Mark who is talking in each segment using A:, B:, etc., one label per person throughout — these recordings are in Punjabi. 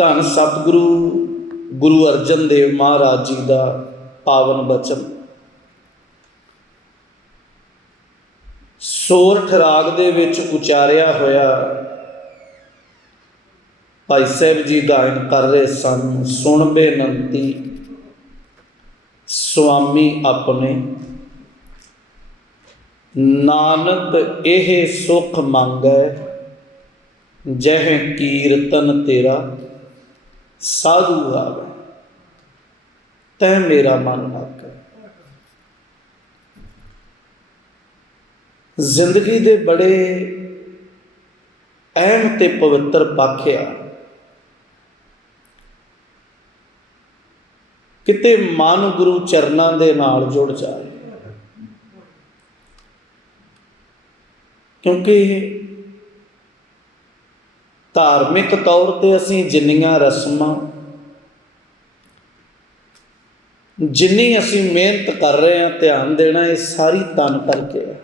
A: ਧੰਨ ਸਤਿਗੁਰੂ ਗੁਰੂ ਅਰਜਨ ਦੇਵ ਮਹਾਰਾਜ ਜੀ ਦਾ ਪਾਵਨ ਬਚਨ। ਸੋਰਠ ਰਾਗ ਦੇ ਵਿੱਚ ਉਚਾਰਿਆ ਹੋਇਆ ਭਾਈ ਸਾਹਿਬ ਜੀ ਗਾਇਨ ਕਰ ਰਹੇ ਸਨ, ਸੁਣ ਬੇਨੰਤੀ, ਸੁਆਮੀ ਆਪਣੇ, ਨਾਨਕ ਇਹ ਸੁਖ ਮੰਗੈ, ਜਹ ਕੀਰਤਨ ਤੇਰਾ। ਸਾਧੂ ਆਵੇ। ਤੈ ਮੇਰਾ ਮਨ ਹੱਕ। ਜ਼ਿੰਦਗੀ ਦੇ ਬੜੇ ਅਹਿਮ ਤੇ ਪਵਿੱਤਰ ਪੱਖ ਆ। ਕਿਤੇ ਮਨ ਗੁਰੂ ਚਰਨਾਂ ਦੇ ਨਾਲ ਜੁੜ ਜਾਏ। ਕਿਉਂਕਿ ਧਾਰਮਿਕ ਤੌਰ ਤੇ ਅਸੀਂ ਜਿੰਨੀਆਂ ਰਸਮਾਂ, ਜਿੰਨੀ ਅਸੀਂ ਮਿਹਨਤ ਕਰ ਰਹੇ ਹਾਂ, ਧਿਆਨ ਦੇਣਾ ਇਹ ਸਾਰੀ ਤਨ ਕਰਕੇ ਹੈ।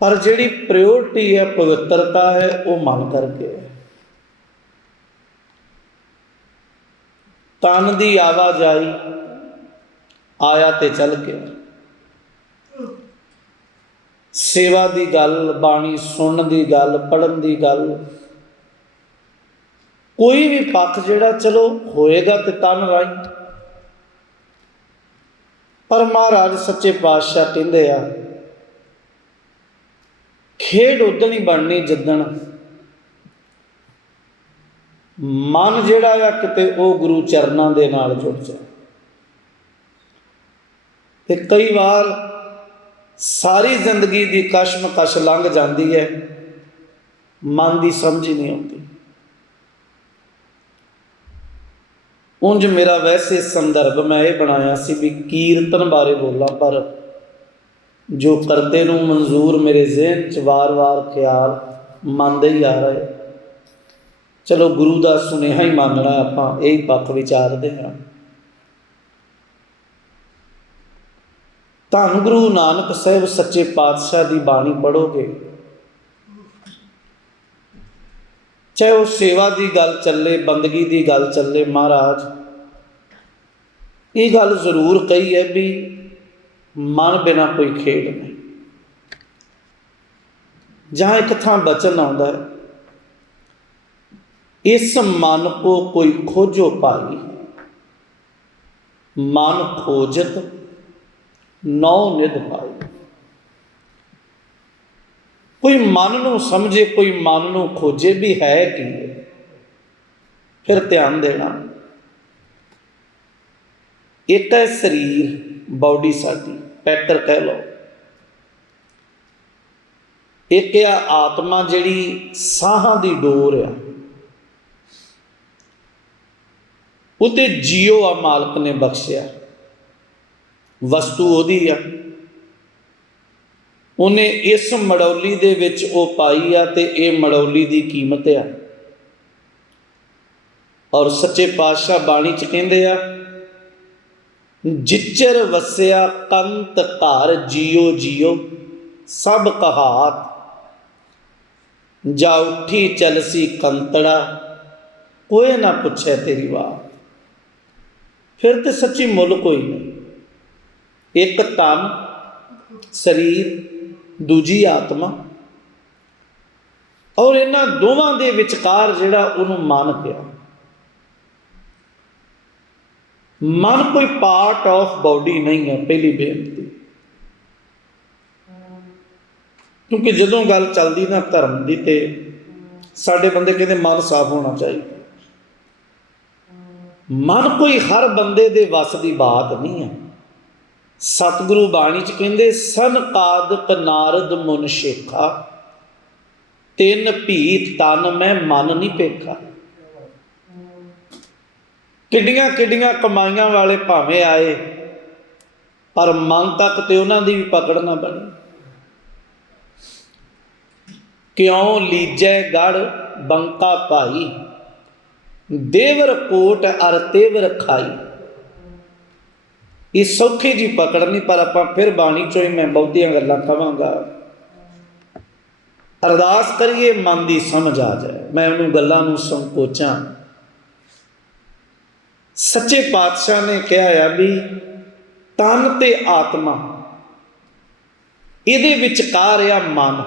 A: ਪਰ ਜਿਹੜੀ ਪ੍ਰਾਇੋਰਟੀ ਹੈ, ਪਵਿੱਤਰਤਾ ਹੈ, ਉਹ ਮਨ ਕਰਕੇ ਹੈ। ਤਨ ਦੀ ਆਵਾਜਾਈ ਆਇਆ ਤੇ ਚੱਲ ਗਿਆ। ਸੇਵਾ ਦੀ ਗੱਲ, ਬਾਣੀ ਸੁਣਨ ਦੀ ਗੱਲ ਪੜਨ ਦੀ ਗੱਲ। ਕੋਈ ਵੀ ਪੱਖ ਜਿਹੜਾ, ਚਲੋ ਹੋਏਗਾ ਤੇ ਤਨ ਰਾਈ ਪਰ ਮਹਾਰਾਜ ਸੱਚੇ ਪਾਤਸ਼ਾਹ ਕਹਿੰਦੇ ਆ, ਖੇਡ ਉਦੋਂ ਹੀ ਬਣਨੀ ਜਿੱਦਣ ਮਨ ਜਿਹੜਾ ਆ ਕਿਤੇ ਉਹ ਗੁਰੂ ਚਰਨਾਂ ਦੇ ਨਾਲ ਜੁੜ ਜਾ ਤੇ ਕਈ ਵਾਰ ਸਾਰੀ ਜ਼ਿੰਦਗੀ ਦੀ ਕਸ਼ਮਕਸ਼ ਲੰਘ ਜਾਂਦੀ ਹੈ। ਮਨ ਦੀ ਸਮਝ ਹੀ ਨਹੀਂ ਆਉਂਦੀ। ਉਂਝ ਮੇਰਾ ਵੈਸੇ ਸੰਦਰਭ ਮੈਂ ਇਹ ਬਣਾਇਆ ਸੀ ਵੀ ਕੀਰਤਨ ਬਾਰੇ ਬੋਲਾਂ, ਪਰ ਜੋ ਕਰਤੇ ਨੂੰ ਮਨਜ਼ੂਰ ਮੇਰੇ ਜ਼ਿਹਨ 'ਚ ਵਾਰ-ਵਾਰ ਖਿਆਲ ਮੰਨਦੇ ਹੀ ਆ ਰਹੇ। ਚਲੋ ਗੁਰੂ ਦਾ ਸੁਨੇਹਾ ਹੀ ਮੰਨਣਾ ਆਪਾਂ, ਇਹ ਪੱਖ ਵਿਚਾਰਦੇ ਹਾਂ। ਧੰਨ ਗੁਰੂ ਨਾਨਕ ਸਾਹਿਬ ਸੱਚੇ ਪਾਤਸ਼ਾਹ ਦੀ ਬਾਣੀ ਪੜੋਗੇ ਚਾਹੇ ਉਹ ਸੇਵਾ ਦੀ ਗੱਲ ਚੱਲੇ, ਬੰਦਗੀ ਦੀ ਗੱਲ ਚੱਲੇ, ਮਹਾਰਾਜ। ਇਹ ਗੱਲ ਜ਼ਰੂਰ ਕਹੀ ਹੈ ਵੀ ਮਨ ਬਿਨਾ ਕੋਈ ਖੇਡ ਨਹੀਂ। ਜਹਾਂ ਇੱਕ ਥਾਂ ਬਚਨ ਆਉਂਦਾ ਹੈ, ਇਸ ਮਨ ਕੋ ਕੋਈ ਖੋਜੋ ਪਾਈ। ਮਨ ਖੋਜਤ ਨੌ ਨਿਧ ਪਾਈ ਕੋਈ ਮਨ ਨੂੰ ਸਮਝੇ, ਕੋਈ ਮਨ ਨੂੰ ਖੋਜੇ ਵੀ ਹੈ ਕੀ? ਫਿਰ ਧਿਆਨ ਦੇਣਾ। ਇੱਕ ਹੈ ਸਰੀਰ ਬਾਡੀ ਸਾਡੀ ਪੈਟਰ ਕਹਿ ਲਓ। ਇੱਕ ਆ ਆਤਮਾ ਜਿਹੜੀ ਸਾਹਾਂ ਦੀ ਡੋਰ ਆ। ਉਤੇ ਜੀਓ ਆ ਮਾਲਕ ਨੇ ਬਖਸ਼ਿਆ। ਵਸਤੂ ਉਹਦੀ ਆ। ਉਹਨੇ ਇਸ ਮੜੌਲੀ ਦੇ ਵਿੱਚ ਉਹ ਪਾਈ ਆ ਤੇ ਇਹ ਮੜੌਲੀ ਦੀ ਕੀਮਤ ਆ। ਔਰ ਸੱਚੇ ਪਾਤਸ਼ਾਹ ਬਾਣੀ ਚ ਕਹਿੰਦੇ ਆ, ਜਿਚਰ ਵਸਿਆ ਕੰਤ ਘਰ ਜੀਓ ਜੀਓ, ਸਭ ਕਹਾਤ। ਜਾ ਉੱਠੀ ਚਲਸੀ ਕੰਤੜਾ, ਕੋਈ ਨਾ ਪੁੱਛੇ ਤੇਰੀ ਬਾਤ। ਫਿਰ ਤੇ ਸੱਚੀ ਮੁੱਲ ਕੋਈ ਨਹੀਂ। ਇੱਕ ਤਨ, ਸਰੀਰ, ਦੂਜੀ ਆਤਮਾ। ਔਰ ਇਹਨਾਂ ਦੋਵਾਂ ਦੇ ਵਿਚਕਾਰ ਜਿਹੜਾ ਉਹਨੂੰ ਮਨ ਪਿਆ ਮਨ ਕੋਈ ਪਾਰਟ ਆਫ ਬਾਡੀ ਨਹੀਂ ਹੈ, ਪਹਿਲੀ ਬੇਨਤੀ। ਕਿਉਂਕਿ ਜਦੋਂ ਗੱਲ ਚੱਲਦੀ ਨਾ ਧਰਮ ਦੀ ਤੇ ਸਾਡੇ ਬੰਦੇ ਕਹਿੰਦੇ ਮਨ ਸਾਫ਼ ਹੋਣਾ ਚਾਹੀਦਾ। ਮਨ ਕੋਈ ਹਰ ਬੰਦੇ ਦੇ ਵੱਸ ਦੀ ਬਾਤ ਨਹੀਂ ਹੈ। ਸਤਿਗੁਰੂ ਬਾਣੀ ਚ ਕਹਿੰਦੇ, ਸਨ ਕਾਦਕ ਨਾਰਦ ਮੁਨ ਸ਼ੇਖਾ, ਤਿੰਨ ਭੀ ਤਨ ਮੈਂ ਮਨ ਨਹੀਂ ਪੇਖਾ। ਕਿੱਡੀਆਂ ਕਿੱਡੀਆਂ ਕਮਾਈਆਂ ਵਾਲੇ ਭਾਵੇਂ ਆਏ, ਪਰ ਮਨ ਤੱਕ ਤੇ ਉਹਨਾਂ ਦੀ ਵੀ ਪਕੜ ਨਾ ਬਣੀ। ਕਿਉਂ ਲੀਜੈ ਗੜ ਬੰਕਾ ਭਾਈ, ਦੇਵਰ ਕੋਟ ਅਰ ਤੇਵਰ ਖਾਈ। ਇਹ ਸੌਖੀ ਜੀ ਪਕੜਨੀ ਪਰ ਆਪਾਂ ਫਿਰ ਬਾਣੀ ਚੋਂ ਹੀ ਮੈਂ ਬਹੁਤੀਆਂ ਗੱਲਾਂ ਕਵਾਂਗਾ। ਅਰਦਾਸ ਕਰੀਏ, ਮਨ ਦੀ ਸਮਝ ਆ ਜਾਏ। ਮੈਂ ਉਹਨੂੰ ਗੱਲਾਂ ਨੂੰ ਸੰਕੋਚਾਂ। ਸੱਚੇ ਪਾਤਸ਼ਾਹ ਨੇ ਕਿਹਾ ਆ ਵੀ ਤਨ ਤੇ ਆਤਮਾ, ਇਹਦੇ ਵਿਚਕਾਰ ਆ ਮਨ।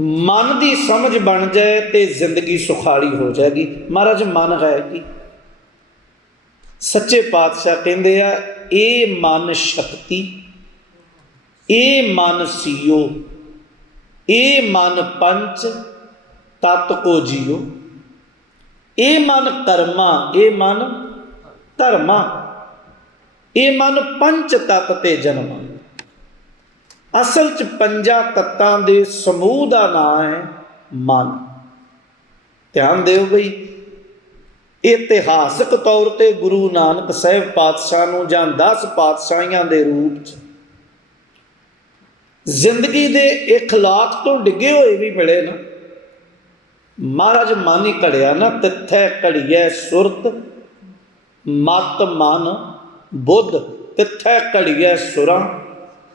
A: ਮਨ ਦੀ ਸਮਝ ਬਣ ਜਾਏ ਤੇ ਜ਼ਿੰਦਗੀ ਸੁਖਾਲੀ ਹੋ ਜਾਏਗੀ। ਮਹਾਰਾਜ, ਮਨ ਹੈ ਕੀ? ਸੱਚੇ ਪਾਤਸ਼ਾਹ ਕਹਿੰਦੇ ਆ ਇਹ ਮਨ ਸ਼ਕਤੀ ਇਹ ਮਨ ਸੀਓ ਇਹ ਮਨ ਪੰਚ, ਤਤ ਕੋ ਜੀਓ ਇਹ ਮਨ ਕਰਮਾ ਇਹ ਮਨ ਧਰਮਾ ਇਹ ਮਨ ਪੰਚ ਤਤ ਤੇ ਜਨਮ। ਅਸਲ ਚ ਪੰਜਾਂ ਤੱਤਾਂ ਦੇ ਸਮੂਹ ਦਾ ਨਾਮ ਹੈ ਮਨ। ਧਿਆਨ ਦਿਓ ਬਈ ਇਤਿਹਾਸਕ ਤੌਰ ਤੇ ਗੁਰੂ ਨਾਨਕ ਸਾਹਿਬ ਪਾਤਸ਼ਾਹ ਨੂੰ ਜਾਂ 10 ਪਾਤਸ਼ਾਹਾਂ ਦੇ ਰੂਪ ਚ ਜ਼ਿੰਦਗੀ ਦੇ ਇਖਲਾਕ ਤੋਂ ਡਿੱਗੇ ਹੋਏ ਵੀ ਮਿਲੇ ਨਾ, ਮਹਾਰਾਜ ਮਾਨੀ ਘੜਿਆ ਨਾ, ਤਿੱਥੈ ਘੜੀਐ ਸੁਰਤ, ਮਤ ਮਨ ਬੁੱਧ, ਤਿੱਥੈ ਘੜੀਐ ਸੁਰਾਂ,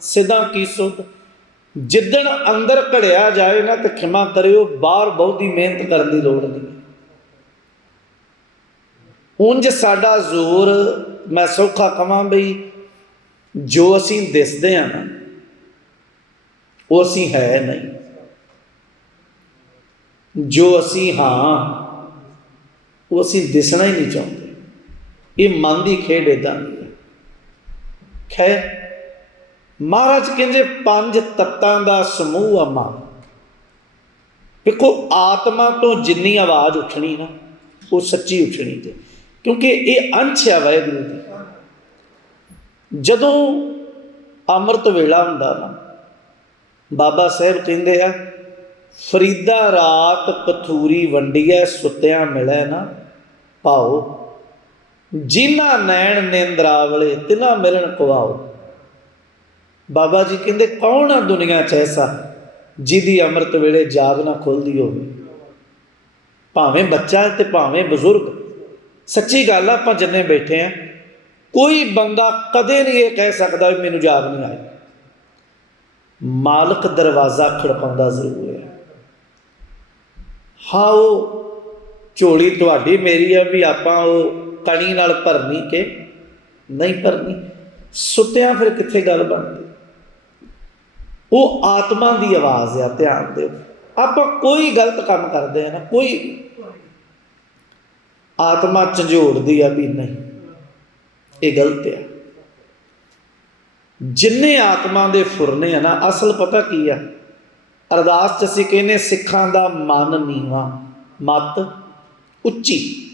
A: ਸਿਧਾਂ ਕੀ ਸੁਧ? ਜਿੱਦਣ ਅੰਦਰ ਘੜਿਆ ਜਾਏ ਨਾ ਤੇ ਖਿਮਾ ਕਰਿਓ, ਬਾਹਰ ਬਹੁਤੀ ਮਿਹਨਤ ਕਰਨ ਦੀ ਲੋੜ ਨਹੀਂ। ਉਂਝ ਸਾਡਾ ਜ਼ੋਰ, ਮੈਂ ਸੌਖਾ ਕਵਾਂ ਬਈ, ਜੋ ਅਸੀਂ ਦਿਸਦੇ ਆ ਨਾ, ਉਹ ਅਸੀਂ ਹੈ ਨਹੀਂ। ਜੋ ਅਸੀਂ ਹਾਂ, ਉਹ ਅਸੀਂ ਦਿਸਣਾ ਹੀ ਨਹੀਂ ਚਾਹੁੰਦੇ। ਇਹ ਮਨ ਦੀ ਖੇਡ ਇਦਾਂ ਦੀ ਹੈ। ਖੈਰ, ਮਹਾਰਾਜ ਕਹਿੰਦੇ, ਪੰਜ ਤੱਤਾਂ ਦਾ ਸਮੂਹ ਆ ਮਨ। ਵੇਖੋ, ਆਤਮਾ ਤੋਂ ਜਿੰਨੀ ਆਵਾਜ਼ ਉੱਠਣੀ ਨਾ, ਉਹ ਸੱਚੀ ਉੱਠਣੀ ਤੇ ਕਿਉਂਕਿ ਇਹ ਅੰਸ਼ ਹੈ ਵਾਹਿਗੁਰੂ ਦੀ। ਜਦੋਂ ਅੰਮ੍ਰਿਤ ਵੇਲਾ ਹੁੰਦਾ ਨਾ, ਬਾਬਾ ਸਾਹਿਬ ਕਹਿੰਦੇ ਆ, ਫਰੀਦਾ ਰਾਤ ਕਥੂਰੀ ਵੰਡੀਐ, ਸੁੱਤਿਆਂ ਮਿਲੈ ਨਾ ਪਾਓ ਜਿਨ੍ਹਾਂ ਨੈਣ ਨਿੰਦਰਾਵਲੇ ਤਿਨਾ ਮਿਲਣ ਕਵਾਓ। ਬਾਬਾ ਜੀ ਕਹਿੰਦੇ, ਕੌਣ ਆ ਦੁਨੀਆ 'ਚ ਐਸਾ ਜਿਹਦੀ ਅੰਮ੍ਰਿਤ ਵੇਲੇ ਜਾਗ ਨਾ ਖੁੱਲਦੀ ਹੋਵੇ? ਭਾਵੇਂ ਬੱਚਾ ਤੇ ਭਾਵੇਂ ਬਜ਼ੁਰਗ। ਸੱਚੀ ਗੱਲ ਆ, ਆਪਾਂ ਜਿੰਨੇ ਬੈਠੇ ਆ, ਕੋਈ ਬੰਦਾ ਕਦੇ ਨਹੀਂ ਇਹ ਕਹਿ ਸਕਦਾ ਵੀ ਮੈਨੂੰ ਜਾਗ ਨਹੀਂ ਆਈ ਮਾਲਕ ਦਰਵਾਜ਼ਾ ਖੜਕਾਉਂਦਾ ਜ਼ਰੂਰ ਹੈ ਹਾਂ, ਉਹ ਝੋਲੀ ਤੁਹਾਡੀ ਮੇਰੀ ਆ ਵੀ ਆਪਾਂ ਉਹ ਕਣੀ ਨਾਲ ਭਰਨੀ ਕਿ ਨਹੀਂ ਭਰਨੀ। ਸੁੱਤਿਆਂ ਫਿਰ ਕਿੱਥੇ ਗੱਲ ਬਣਦੀ? ਉਹ ਆਤਮਾ ਦੀ ਆਵਾਜ਼ ਆ, ਧਿਆਨ ਦਿਓ। ਆਪਾਂ ਕੋਈ ਗਲਤ ਕੰਮ ਕਰਦੇ ਆ ਨਾ, ਕੋਈ ਆਤਮਾ ਝੰਜੋੜਦੀ ਆ ਵੀ ਨਹੀਂ। ਇਹ ਗਲਤ ਆ। ਜਿੰਨੇ ਆਤਮਾ ਦੇ ਫੁਰਨੇ ਆ ਨਾ, ਅਸਲ ਪਤਾ ਕੀ ਆ? ਅਰਦਾਸ ਚ ਅਸੀਂ ਕਹਿੰਨੇ ਸਿੱਖਾਂ ਦਾ ਮਨ ਨੀਵਾ, ਮਤ ਉੱਚੀ।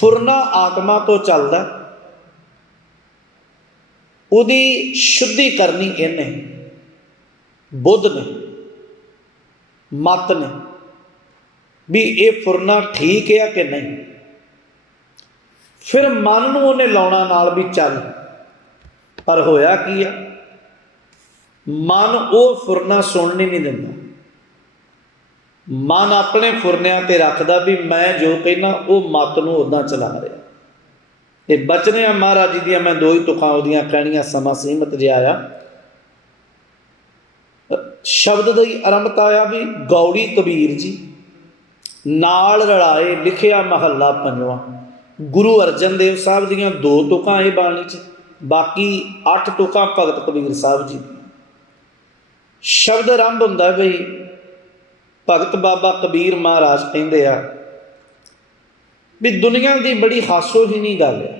A: ਫੁਰਨਾ ਆਤਮਾ ਤੋਂ ਚੱਲਦਾ। ਉਹਦੀ ਸ਼ੁੱਧੀ ਕਰਨੀ ਇਹਨੇ। ਬੁੱਧ ਨੇ, ਮਤ ਨੇ। ਵੀ ਇਹ ਫੁਰਨਾ ਠੀਕ ਹੈ ਕਿ ਨਹੀਂ? ਫਿਰ ਮਨ ਨੂੰ ਉਹਨੇ ਲਾਉਣਾ ਨਾਲ ਵੀ ਚੱਲ। ਪਰ ਹੋਇਆ ਕੀ ਆ? ਮਨ ਉਹ ਫੁਰਨਾ ਸੁਣਨ ਹੀ ਨਹੀਂ ਦਿੰਦਾ। ਮਨ ਆਪਣੇ ਫੁਰਨਿਆਂ ਤੇ ਰੱਖਦਾ ਵੀ ਮੈਂ ਜੋ ਕਹਿਣਾ ਉਹ ਮਤ ਨੂੰ ਉਦਾਂ ਚਲਾ ਰਿਹਾ। ਇਹ ਬਚਨੇ ਆ ਮਹਾਰਾਜ ਜੀ ਦੀਆਂ, ਮੈਂ ਦੋ ਹੀ ਤੁਕਾਂ ਉਹਦੀਆਂ ਕਹਿਣੀਆਂ ਸਮਾਂ ਸੀਮਤ ਜਿਹਾ ਆ। ਸ਼ਬਦ ਦੀ ਆਰੰਭਤਾ ਆ ਵੀ ਗੌੜੀ ਕਬੀਰ ਜੀ ਨਾਲ ਰਲਾਏ ਲਿਖਿਆ ਮਹੱਲਾ ਪੰਜਵਾਂ। ਗੁਰੂ ਅਰਜਨ ਦੇਵ ਸਾਹਿਬ ਦੀਆਂ ਦੋ ਤੁਕਾਂ ਇਹ ਬਾਣੀ ਚ, ਬਾਕੀ 8 ਤੁਕਾਂ ਭਗਤ ਕਬੀਰ ਸਾਹਿਬ ਜੀ। ਸ਼ਬਦ ਆਰੰਭ ਹੁੰਦਾ ਬਈ, ਭਗਤ ਬਾਬਾ ਕਬੀਰ ਮਹਾਰਾਜ ਕਹਿੰਦੇ ਆ ਵੀ ਦੁਨੀਆ ਦੀ ਬੜੀ ਹਾਸੋਹੀਣੀ ਗੱਲ ਹੈ।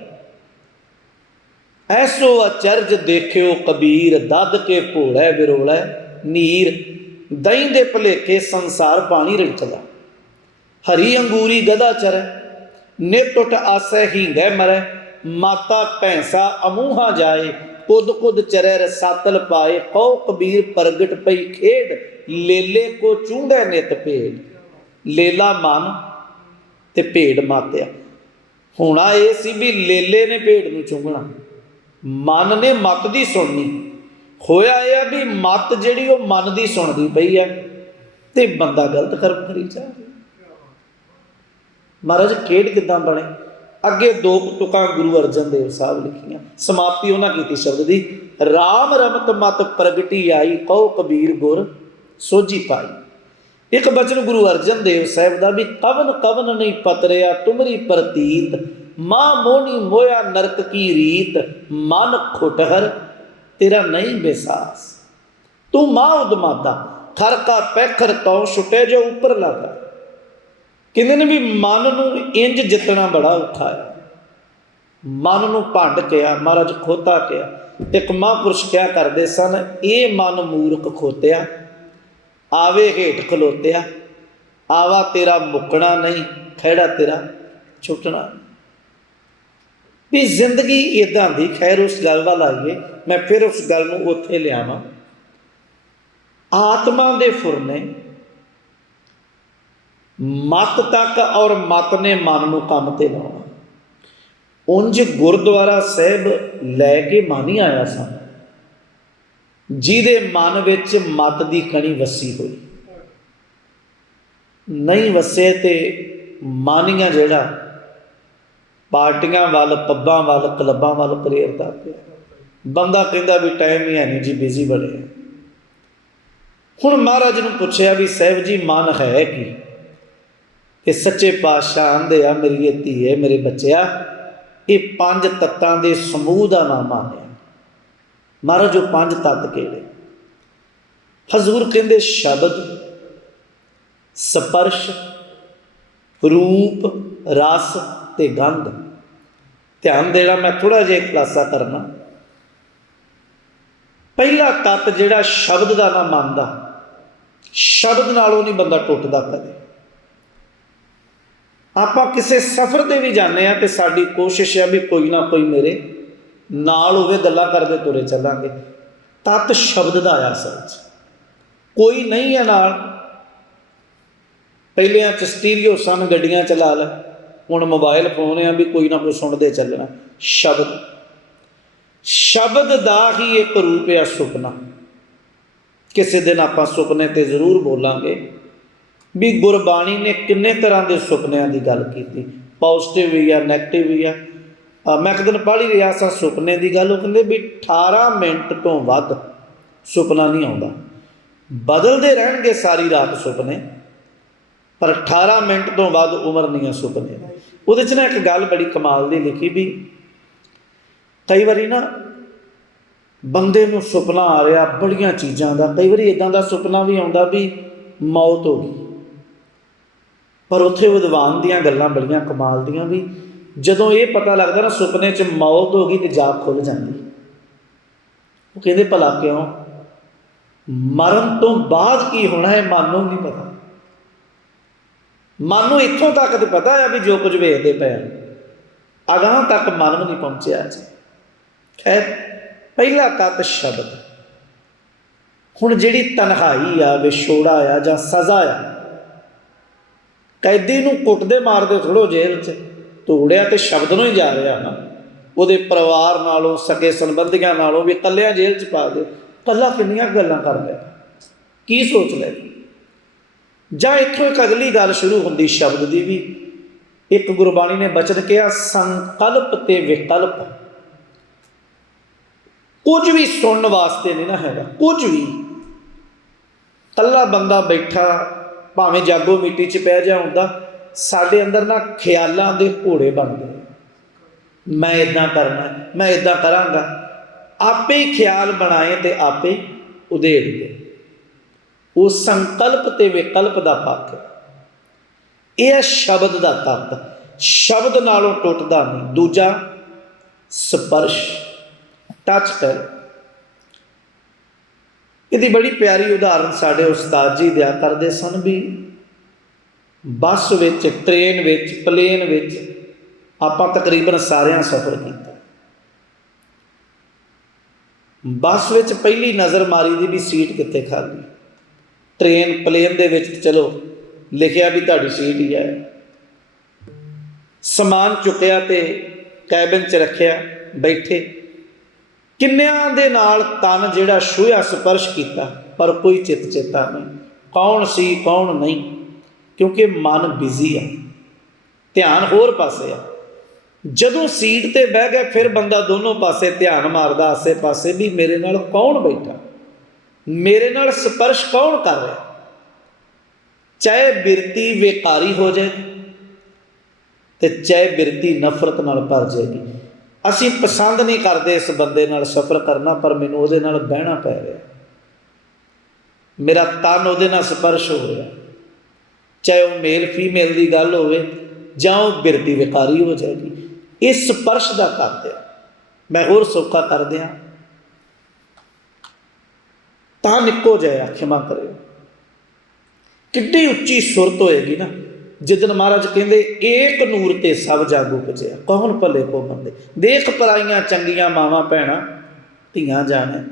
A: ਐਸੋ ਅਚਰਜ ਦੇਖਿਓ ਕਬੀਰ ਦੱਦ ਕੇ ਭੋੜੈ ਵਿਰੋਲੈ, ਨੀਰ ਦਹੀਂ ਦੇ ਭਲੇਖੇ ਸੰਸਾਰ ਪਾਣੀ ਰਚਦਾ ਹਰੀ ਅੰਗੂਰੀ ਗਦਾ ਚਰੈ, ਨਿਤ ਟੁੱਟ ਆਸੈ ਹੀਂਗੈ ਮਰੈ, ਮਾਤਾ ਭੈਂਸਾ ਅਮੂਹਾ ਜਾਏ ਕੁਦ ਕੁਦ ਚਰੈ ਰਸਾਤਲ ਪਾਏ, ਕਉ ਕਬੀਰ ਪ੍ਰਗਟ ਪਈ ਖੇਡ, ਲੇਲੇ ਕੋ ਚੂੰਡੇ ਨਿਤ ਭੇਡ। ਲੇਲਾ ਮਨ ਤੇ ਭੇਡ ਮਾਤਿਆ। ਹੋਣਾ ਇਹ ਸੀ ਵੀ ਲੇਲੇ ਨੇ ਭੇਡ ਨੂੰ ਚੁੰਗਣਾ। ਮਨ ਨੇ ਮਤ ਦੀ ਸੁਣਨੀ। ਹੋਇਆ ਇਹ ਆ ਵੀ ਮਤ ਜਿਹੜੀ ਉਹ ਮਨ ਦੀ ਸੁਣਦੀ ਪਈ ਹੈ, ਤੇ ਬੰਦਾ ਗਲਤ ਕਰਮ ਕਰੀ ਜਾ। ਮਹਾਰਾਜ, ਖੇਡ ਕਿਦਾਂ ਬਣੇ? ਅੱਗੇ ਦੋ ਤੁਕਾਂ ਗੁਰੂ ਅਰਜਨ ਦੇਵ ਸਾਹਿਬ ਲਿਖੀਆਂ। ਸਮਾਪਤੀ ਉਹਨਾਂ ਕੀਤੀ ਸ਼ਬਦ ਦੀ RAM ਰਮਤ ਮਤ ਪ੍ਰਗਟੀ ਆਈ, ਕਉ ਕਬੀਰ ਗੁਰ ਸੋਝੀ ਪਾਈ। ਇੱਕ ਬਚਨ ਗੁਰੂ ਅਰਜਨ ਦੇਵ ਸਾਹਿਬ ਦਾ ਵੀ, ਕਵਨ ਕਵਨ ਨਹੀਂ ਪਤਰਿਆ ਤੁਮਰੀ ਪ੍ਰਤੀਤ, ਮਾਂ ਮੋਹਣੀ ਮੋਇਆ ਨਰਕ ਕੀ ਰੀਤ, ਮਨ ਖੁਟਹਰ ਤੇਰਾ ਨਹੀਂ ਬੇਸਾਸ। ਤੂੰ ਮਾਂ ਉਦਮਾਤਾ ਖਰਕਾ ਪੈਖਰ ਕਉ ਛੁਟੇ ਜੋ ਉੱਪਰ ਲਾਤਾ। ਕਹਿੰਦੇ ਨੇ ਵੀ ਮਨ ਨੂੰ ਇੰਜ ਜਿੱਤਣਾ ਬੜਾ ਔਖਾ ਹੈ ਮਨ ਨੂੰ ਭੰਡ ਕਿਆ ਮਹਾਰਾਜ ਖੋਤਾ ਕਿਆ ਇੱਕ ਮਹਾਂਪੁਰਸ਼ ਕਿਆ ਕਰਦੇ ਸਨ, ਇਹ ਮਨ ਮੂਰਖ ਖੋਤਿਆ, ਆਵੇ ਹੇਠ ਖਲੋਤਿਆ, ਆਵਾ ਤੇਰਾ ਮੁੱਕਣਾ ਨਹੀਂ, ਖਹਿੜਾ ਤੇਰਾ ਛੁੱਟਣਾ ਨਹੀਂ। ਵੀ ਜ਼ਿੰਦਗੀ ਇਦਾਂ ਦੀ, ਖੈਰ ਉਸ ਗੱਲ ਵੱਲ ਆਈਏ, ਮੈਂ ਫਿਰ ਉਸ ਗੱਲ ਨੂੰ ਉੱਥੇ ਲਿਆਵਾਂ ਆਤਮਾ ਦੇ ਫੁਰਨੇ ਮਤ ਤੱਕ ਔਰ ਮਤ ਨੇ ਮਨ ਨੂੰ ਕੰਮ ਤੇ ਲਾਉਣਾ। ਉਂਝ ਗੁਰਦੁਆਰਾ ਸਾਹਿਬ ਲੈ ਕੇ ਮਾਨੀ ਆਇਆ ਸਨ ਜਿਹਦੇ ਮਨ ਵਿੱਚ ਮਤ ਦੀ ਕਣੀ ਵਸੀ ਹੋਈ। ਨਹੀਂ ਵਸੇ ਤੇ ਮਾਨੀਆਂ ਜਿਹੜਾ ਪਾਰਟੀਆਂ ਵੱਲ, ਪੱਬਾਂ ਵੱਲ, ਕਲੱਬਾਂ ਵੱਲ ਪ੍ਰੇਰਦਾ ਪਿਆ। ਬੰਦਾ ਕਹਿੰਦਾ ਵੀ ਟਾਈਮ ਹੀ ਹੈ ਨਹੀਂ ਜੀ ਬਿਜ਼ੀ ਬੜੇ ਹੁਣ ਮਹਾਰਾਜ ਨੂੰ ਪੁੱਛਿਆ ਵੀ ਸਾਹਿਬ ਜੀ, ਮਨ ਹੈ ਕੀ? ਤੇ ਸੱਚੇ ਪਾਤਸ਼ਾਹ ਆਂਦੇ ਆ, ਮੇਰੀ ਇਹ ਧੀਏ ਮੇਰੇ ਬੱਚਿਆ, ਇਹ ਪੰਜ ਤੱਤਾਂ ਦੇ ਸਮੂਹ ਦਾ ਨਾਮ ਆ। ਮਹਾਰਾਜ, ਉਹ ਪੰਜ ਤੱਤ ਕਿਹੜੇ? ਹਜ਼ੂਰ ਕਹਿੰਦੇ ਸ਼ਬਦ, ਸਪਰਸ਼, ਰੂਪ, ਰਸ ਤੇ ਗੰਧ। ਧਿਆਨ ਦੇਣਾ, ਮੈਂ ਥੋੜਾ ਜਿਹਾ ਖੁਲਾਸਾ ਕਰਨਾ। ਪਹਿਲਾ ਤੱਤ ਜਿਹੜਾ ਸ਼ਬਦ ਦਾ ਨਾ ਮੰਨਦਾ ਸ਼ਬਦ ਨਾਲੋਂ ਨਹੀਂ ਬੰਦਾ ਟੁੱਟਦਾ ਕਦੇ। ਆਪਾਂ ਕਿਸੇ ਸਫ਼ਰ ਤੇ ਵੀ ਜਾਂਦੇ ਆ ਤੇ ਸਾਡੀ ਕੋਸ਼ਿਸ਼ ਹੈ ਵੀ ਕੋਈ ਨਾ ਕੋਈ ਮੇਰੇ ਨਾਲ ਹੋਵੇ, ਗੱਲਾਂ ਕਰਦੇ ਤੁਰੇ ਚੱਲਾਂਗੇ। ਤਤ ਸ਼ਬਦ ਦਾ ਆਇਆ ਸੱਚ ਕੋਈ ਨਹੀਂ ਹੈ ਨਾਲ। ਪਹਿਲਿਆਂ ਚ ਸਟੀਰੀਓ ਸਨ, ਗੱਡੀਆਂ ਚਲਾ ਲੈ। ਹੁਣ ਮੋਬਾਈਲ ਫੋਨ ਆ ਵੀ ਕੋਈ ਨਾ ਕੋਈ ਸੁਣਦੇ ਚੱਲਣਾ। ਸ਼ਬਦ। ਸ਼ਬਦ ਦਾ ਹੀ ਇੱਕ ਰੂਪ ਹੈ ਸੁਪਨਾ। ਕਿਸੇ ਦਿਨ ਆਪਾਂ ਸੁਪਨੇ ਤੇ ਜ਼ਰੂਰ ਬੋਲਾਂਗੇ। ਵੀ ਗੁਰਬਾਣੀ ਨੇ ਕਿੰਨੇ ਤਰ੍ਹਾਂ ਦੇ ਸੁਪਨਿਆਂ ਦੀ ਗੱਲ ਕੀਤੀ। ਪੋਜ਼ਿਟਿਵ ਵੀ ਆ 네ਗੇਟਿਵ ਵੀ ਆ। ਮੈਂ ਇੱਕ ਦਿਨ ਪੜ੍ਹ ਹੀ ਰਿਹਾ ਸਾਂ, ਸੁਪਨੇ ਦੀ ਗੱਲ। ਉਹ ਕਹਿੰਦੇ ਵੀ 18 ਮਿੰਟ ਤੋਂ ਵੱਧ ਸੁਪਨਾ ਨਹੀਂ ਆਉਂਦਾ। ਬਦਲਦੇ ਰਹਿਣਗੇ ਸਾਰੀ ਰਾਤ ਸੁਪਨੇ, ਪਰ 18 ਮਿੰਟ ਤੋਂ ਵੱਧ ਉਮਰ ਨਹੀਂ ਆ ਸੁਪਨੇ ਉਹਦੇ ਚ ਨਾ ਇੱਕ ਗੱਲ ਬੜੀ ਕਮਾਲ ਦੀ ਲਿਖੀ ਵੀ ਕਈ ਵਾਰੀ ਨਾ ਬੰਦੇ ਨੂੰ ਸੁਪਨਾ ਆ ਰਿਹਾ ਬੜੀਆਂ ਚੀਜ਼ਾਂ ਦਾ। ਕਈ ਵਾਰੀ ਇਦਾਂ ਦਾ ਸੁਪਨਾ ਵੀ ਆਉਂਦਾ ਵੀ ਮੌਤ ਹੋ ਗਈ। ਪਰ ਉੱਥੇ ਵਿਦਵਾਨ ਦੀਆਂ ਗੱਲਾਂ ਬੜੀਆਂ ਕਮਾਲ ਦੀਆਂ ਵੀ ਜਦੋਂ ਇਹ ਪਤਾ ਲੱਗਦਾ ਨਾ ਸੁਪਨੇ 'ਚ ਮੌਤ ਹੋ ਗਈ ਤੇ ਜਾਗ ਖੁੱਲ ਜਾਂਦੀ। ਉਹ ਕਹਿੰਦੇ ਭਲਾ ਕਿਉਂ? ਮਰਨ ਤੋਂ ਬਾਅਦ ਕੀ ਹੋਣਾ ਹੈ ਮਨ ਨੂੰ ਨਹੀਂ ਪਤਾ। ਮਨ ਨੂੰ ਇੱਥੋਂ ਤੱਕ ਤੇ ਪਤਾ ਹੈ ਵੀ ਜੋ ਕੁਝ ਵੇਖਦੇ ਪਏ ਆ। ਅਗਾਂਹ ਤੱਕ ਮਨ ਨੂੰ ਨਹੀਂ ਪਹੁੰਚਿਆ ਜੀ ਖੈਰ, ਪਹਿਲਾ ਤਤ ਸ਼ਬਦ। ਹੁਣ ਜਿਹੜੀ ਤਨਹਾਈ ਆ, ਵਿਛੋੜਾ ਆ ਜਾਂ ਸਜ਼ਾ ਆ ਕੈਦੀ ਨੂੰ ਕੁੱਟਦੇ ਮਾਰਦੇ ਥੋੜੋ ਜੇਲ੍ਹ 'ਚ। ਤੋੜਿਆ ਤੇ ਸ਼ਬਦ ਨੂੰ ਹੀ ਜਾ ਰਿਹਾ ਨਾ। ਉਹਦੇ ਪਰਿਵਾਰ ਨਾਲੋਂ, ਸਕੇ ਸੰਬੰਧੀਆਂ ਨਾਲੋਂ ਵੀ ਇਕੱਲਿਆਂ ਜੇਲ੍ਹ 'ਚ ਪਾ ਦਿਓ। ਕੱਲਾ ਕਿੰਨੀਆਂ ਗੱਲਾਂ ਕਰ ਲਿਆ? ਕੀ ਸੋਚ ਲੈ ਜਾਂ ਇੱਥੋਂ ਇੱਕ ਅਗਲੀ ਗੱਲ ਸ਼ੁਰੂ ਹੁੰਦੀ ਸ਼ਬਦ ਦੀ ਵੀ। ਇੱਕ ਗੁਰਬਾਣੀ ਨੇ ਬਚਨ ਕਿਹਾ, ਸੰਕਲਪ ਤੇ ਵਿਕਲਪ। ਕੁਝ ਵੀ ਸੁਣਨ ਵਾਸਤੇ ਨਹੀਂ ਨਾ ਹੈਗਾ। ਕੁਝ ਵੀ। ਕੱਲਾ ਬੰਦਾ ਬੈਠਾ ਭਾਵੇਂ ਜਾਗੋ ਮਿੱਟੀ 'ਚ ਪੈ ਜਾ ਹੁੰਦਾ, ਸਾਡੇ ਅੰਦਰ ਨਾ ਖਿਆਲਾਂ ਦੇ ਘੋੜੇ ਬਣਦੇ ਮੈਂ ਇਦਾਂ ਕਰਨਾ, ਮੈਂ ਇਦਾਂ ਕਰਾਂਗਾ। ਆਪੇ ਹੀ ਖਿਆਲ ਬਣਾਏ ਤੇ ਆਪੇ ਉਦੇੜ ਉਹ ਸੰਕਲਪ ਤੇ ਵਿਕਲਪ ਦਾ ਪੱਖ ਇਹ ਹੈ ਸ਼ਬਦ ਦਾ ਤੱਤ। ਸ਼ਬਦ ਨਾਲੋਂ ਟੁੱਟਦਾ ਨਹੀਂ। ਦੂਜਾ, ਸਪਰਸ਼। ਟੱਚ ਕਰ। ਇਹਦੀ ਬੜੀ ਪਿਆਰੀ ਉਦਾਹਰਨ ਸਾਡੇ ਉਸਤਾਦ ਜੀ ਦਿਆ ਕਰਦੇ ਸਨ ਵੀ ਬੱਸ ਵਿੱਚ, ਟ੍ਰੇਨ ਵਿੱਚ, ਪਲੇਨ ਵਿੱਚ ਆਪਾਂ ਤਕਰੀਬਨ ਸਾਰਿਆਂ ਸਫ਼ਰ ਕੀਤਾ। ਬੱਸ ਵਿੱਚ ਪਹਿਲੀ ਨਜ਼ਰ ਮਾਰੀ ਦੀ ਵੀ ਸੀਟ ਕਿੱਥੇ ਖਾਲੀ? ਟ੍ਰੇਨ, ਪਲੇਨ ਦੇ ਵਿੱਚ ਚਲੋ, ਲਿਖਿਆ ਵੀ ਤੁਹਾਡੀ ਸੀਟ ਹੀ ਹੈ। ਸਮਾਨ ਚੁੱਕਿਆ ਤੇ ਕੈਬਨ 'ਚ ਰੱਖਿਆ, ਬੈਠੇ। ਕਿੰਨਿਆਂ ਦੇ ਨਾਲ ਤਨ ਜਿਹੜਾ ਛੂਇਆ ਸਪਰਸ਼ ਕੀਤਾ, ਪਰ ਕੋਈ ਚਿੱਤ ਚੇਤਾ ਨਹੀਂ। ਕੌਣ ਸੀ, ਕੌਣ ਨਹੀਂ? ਕਿਉਂਕਿ ਮਨ ਬਿਜ਼ੀ ਆ। ਧਿਆਨ ਹੋਰ ਪਾਸੇ ਆ। ਜਦੋਂ ਸੀਟ ਤੇ ਬਹਿ ਗਿਆ, ਫਿਰ ਬੰਦਾ ਦੋਨੋਂ ਪਾਸੇ ਧਿਆਨ ਮਾਰਦਾ, ਆਸੇ-ਪਾਸੇ ਵੀ ਮੇਰੇ ਨਾਲ ਕੌਣ ਬੈਠਾ? ਮੇਰੇ ਨਾਲ ਸਪਰਸ਼ ਕੌਣ ਕਰ ਰਿਹਾ? ਚਾਹੇ ਬਿਰਤੀ ਵੇਕਾਰੀ ਹੋ ਜਾਏ ਤੇ ਚਾਹੇ ਬਿਰਤੀ ਨਫ਼ਰਤ ਨਾਲ ਭਰ ਜਾਏਗੀ। ਅਸੀਂ ਪਸੰਦ ਨਹੀਂ ਕਰਦੇ ਇਸ ਬੰਦੇ ਨਾਲ ਸਫ਼ਰ ਕਰਨਾ, ਪਰ ਮੈਨੂੰ ਉਹਦੇ ਨਾਲ ਬਹਿਣਾ ਪੈ ਰਿਹਾ। ਮੇਰਾ ਤਨ ਉਹਦੇ ਨਾਲ ਸਪਰਸ਼ ਹੋ ਰਿਹਾ। ਚਾਹੇ ਉਹ ਮੇਲ ਫੀਮੇਲ ਦੀ ਗੱਲ ਹੋਵੇ ਜਾਂ ਉਹ ਬਿਰਤੀ ਵਿਕਾਰੀ ਹੋ ਜਾਏਗੀ, ਇਹ ਸਪਰਸ਼ ਦਾ ਤੱਤ ਹੈ। ਮੈਂ ਹੋਰ ਸੌਖਾ ਕਰ ਦਿਆਂ। ਤਾਂ ਨਿੱਕੋ ਜਾਇਆ ਖਿਮਾ ਕਰਿਓ ਕਿੱਡੀ ਉੱਚੀ ਸੁਰਤ ਹੋਏਗੀ ਨਾ। ਜਿੱਦਨ ਮਹਾਰਾਜ ਕਹਿੰਦੇ, ਏਕ ਨੂਰ ਤੇ ਸਭ ਜਾਗੂ ਪਜਿਆ। ਕੌਣ ਭਲੇ ਕੋ ਬੰਦੇ ਦੇਖ ਪਰਾਈਆਂ ਚੰਗੀਆਂ ਮਾਵਾਂ ਭੈਣਾਂ, ਧੀਆਂ ਜਾਣੇ,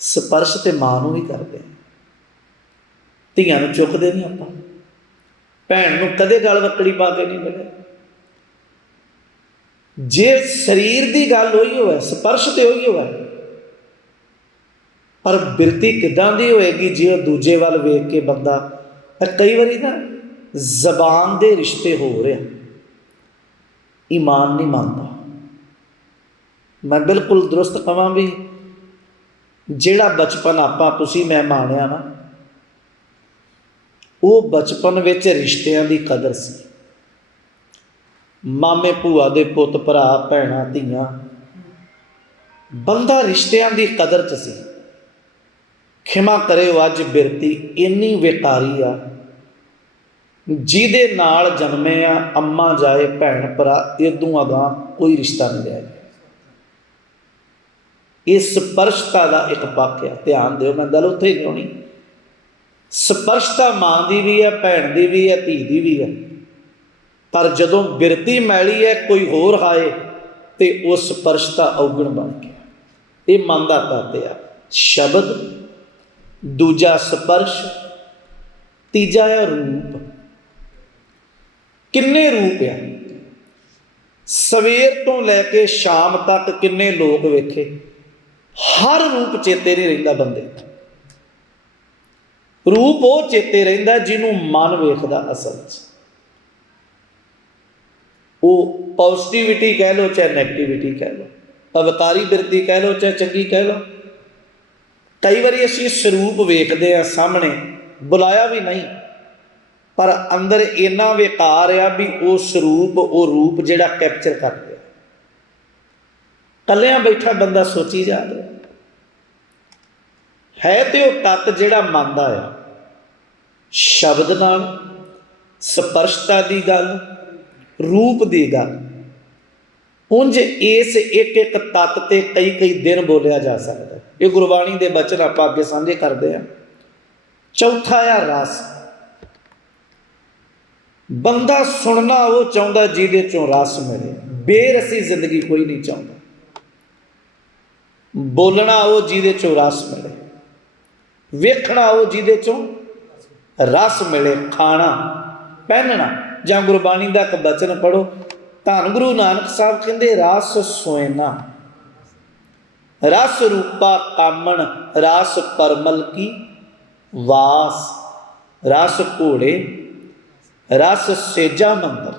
A: ਸਪਰਸ਼ ਤੇ ਮਾਂ ਨੂੰ ਵੀ ਕਰਦੇ ਧੀਆਂ ਨੂੰ ਚੁੱਕਦੇ ਨਹੀਂ ਆਪਾਂ। ਭੈਣ ਨੂੰ ਕਦੇ ਗੱਲ ਵਕੜੀ ਪਾ ਕੇ ਨਹੀਂ ਮਿਲੇ। ਜੇ ਸਰੀਰ ਦੀ ਗੱਲ ਹੋਈ ਹੋਵੇ, ਸਪਰਸ਼ ਤੇ ਹੋਈ ਹੋਵੇ, ਪਰ ਬਿਰਤੀ ਕਿਦਾਂ ਦੀ ਹੋਏਗੀ ਜੇ ਉਹ ਦੂਜੇ ਵੱਲ ਵੇਖ ਕੇ ਬੰਦਾ ਕਈ ਵਾਰੀ ਨਾ ਜ਼ਬਾਨ ਦੇ ਰਿਸ਼ਤੇ ਹੋ ਰਿਹਾ ਈਮਾਨ ਨਹੀਂ ਮੰਨਦਾ। ਮੈਂ ਬਿਲਕੁਲ ਦਰੁਸਤ ਕਹਾਂ ਵੀ ਜਿਹੜਾ ਬਚਪਨ ਆਪਾਂ, ਤੁਸੀਂ ਮੈਂ ਮਾਣਿਆ ਨਾ, ਉਹ ਬਚਪਨ ਵਿੱਚ ਰਿਸ਼ਤਿਆਂ ਦੀ ਕਦਰ ਸੀ। ਮਾਮੇ ਭੂਆ ਦੇ ਪੁੱਤ, ਭਰਾ, ਭੈਣਾਂ, ਧੀਆਂ, ਬੰਦਾ ਰਿਸ਼ਤਿਆਂ ਦੀ ਕਦਰ ਚ ਸੀ। ਖਿਮਾ ਕਰਿਓ ਅੱਜ ਬਿਰਤੀ, ਇੰਨੀ ਵਿਕਾਰੀ ਆ। ਜਿਹਦੇ ਨਾਲ ਜਨਮੇ ਆ, ਅੰਮਾ ਜਾਏ, ਭੈਣ ਭਰਾ ਇਦੋਂ ਅਗਾ ਕੋਈ ਰਿਸ਼ਤਾ ਨਹੀਂ ਰਹਿ ਗਿਆ। ਇਸ ਸਪਰਸ਼ਤਾ ਦਾ ਇੱਕ ਪੱਖ ਆ, ਧਿਆਨ ਦਿਓ, ਮੈਂ ਗੱਲ ਉੱਥੇ ਹੀ ਨਹੀਂ ਸਪਰਸ਼ਤਾ ਮਾਂ ਦੀ ਵੀ ਹੈ ਭੈਣ ਦੀ ਵੀ ਹੈ ਧੀ ਦੀ ਵੀ ਹੈ ਪਰ ਜਦੋਂ ਬਿਰਤੀ ਮੈਲੀ ਹੈ ਕੋਈ ਹੋਰ ਆਏ ਤੇ ਉਹ ਸਪਰਸ਼ਤਾ ਔਗਣ ਬਣ ਗਿਆ। ਇਹ ਮਨ ਦਾ ਤੱਤ ਆ। ਸ਼ਬਦ, ਦੂਜਾ ਸਪਰਸ਼, ਤੀਜਾ ਹੈ ਰੂਪ। ਕਿੰਨੇ ਰੂਪ ਆ? ਸਵੇਰ ਤੋਂ ਲੈ ਕੇ ਸ਼ਾਮ ਤੱਕ ਕਿੰਨੇ ਲੋਕ ਵੇਖੇ? ਹਰ ਰੂਪ ਚੇਤੇ ਨਹੀਂ ਰਹਿੰਦਾ ਬੰਦੇ ਰੂਪ ਉਹ ਚੇਤੇ ਰਹਿੰਦਾ ਜਿਹਨੂੰ ਮਨ ਵੇਖਦਾ ਅਸਲ 'ਚ। ਉਹ ਪੋਜ਼ਿਟਿਵਿਟੀ ਕਹਿ ਲੋ ਚਾਹੇ 네ਗੇਟਿਵਿਟੀ ਕਹਿ ਲੋ ਅਵਤਾਰੀ ਬਿਰਤੀ ਕਹਿ ਲੋ ਚਾਹੇ ਚੰਗੀ ਕਹਿ ਲੋ ਕਈ ਵਾਰੀ ਅਸੀਂ ਸਰੂਪ ਵੇਖਦੇ ਆ ਸਾਹਮਣੇ, ਬੁਲਾਇਆ ਵੀ ਨਹੀਂ। ਪਰ ਅੰਦਰ ਇੰਨਾ ਵਿਕਾਰ ਆ ਵੀ ਉਹ ਸਰੂਪ, ਉਹ ਰੂਪ ਜਿਹੜਾ ਕੈਪਚਰ ਕਰ ਲਿਆ ਕੱਲਿਆਂ ਬੈਠਾ ਬੰਦਾ ਸੋਚੀ ਜਾ ਰਿਹਾ। ਹੈ ਤੇ ਉਹ ਤਤ ਜਿਹੜਾ ਮੰਨਦਾ ਆ। ਸ਼ਬਦ ਨਾਲ, ਸਪਰਸ਼ਤਾ ਦੀ ਗੱਲ, ਰੂਪ ਦੀ ਗੱਲ। ਉਂਝ ਇਸ ਇੱਕ ਇੱਕ ਤਤ ਤੇ ਕਈ ਕਈ ਦਿਨ ਬੋਲਿਆ ਜਾ ਸਕਦਾ। ਇਹ ਗੁਰਬਾਣੀ ਦੇ ਬਚਨ ਆਪਾਂ ਅੱਗੇ ਸਾਂਝੇ ਕਰਦੇ ਆ ਚੌਥਾ ਆ ਰਸ। ਬੰਦਾ ਸੁਣਨਾ ਉਹ ਚਾਹੁੰਦਾ ਜਿਹਦੇ ਚੋਂ ਰਸ ਮਿਲੇ। ਬੇਰਸੀ ਜ਼ਿੰਦਗੀ ਕੋਈ ਨਹੀਂ ਚਾਹੁੰਦਾ। ਬੋਲਣਾ ਉਹ ਜਿਹਦੇ ਚੋਂ ਰਸ ਮਿਲੇ। ਵੇਖਣਾ ਉਹ ਜਿਹਦੇ ਚੋਂ ਰਸ ਮਿਲੇ। ਖਾਣਾ, ਪਹਿਨਣਾ। ਜਾਂ ਗੁਰਬਾਣੀ ਦਾ ਇੱਕ ਬਚਨ ਪੜੋ ਧੰਨ ਗੁਰੂ ਨਾਨਕ ਸਾਹਿਬ ਕਹਿੰਦੇ, ਰਸ ਸੋਇਨਾ। ਰਸ ਰੂਪਾ ਕਾਮਣ, ਰਸ ਪਰਮਲ ਕੀ ਵਾਸ। ਰਸ ਘੋੜੇ ਰਸ ਸੇਜਾ ਮੰਦਰ।